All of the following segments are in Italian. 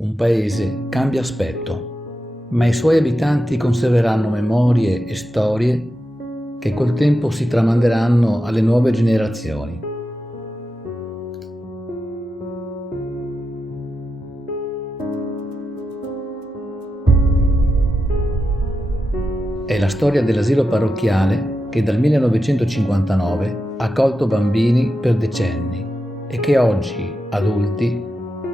Un paese cambia aspetto, ma i suoi abitanti conserveranno memorie e storie che col tempo si tramanderanno alle nuove generazioni. È la storia dell'asilo parrocchiale che dal 1959 ha accolto bambini per decenni e che oggi, adulti,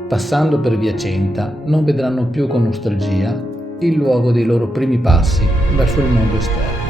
passando per via Centa, non vedranno più con nostalgia il luogo dei loro primi passi verso il mondo esterno.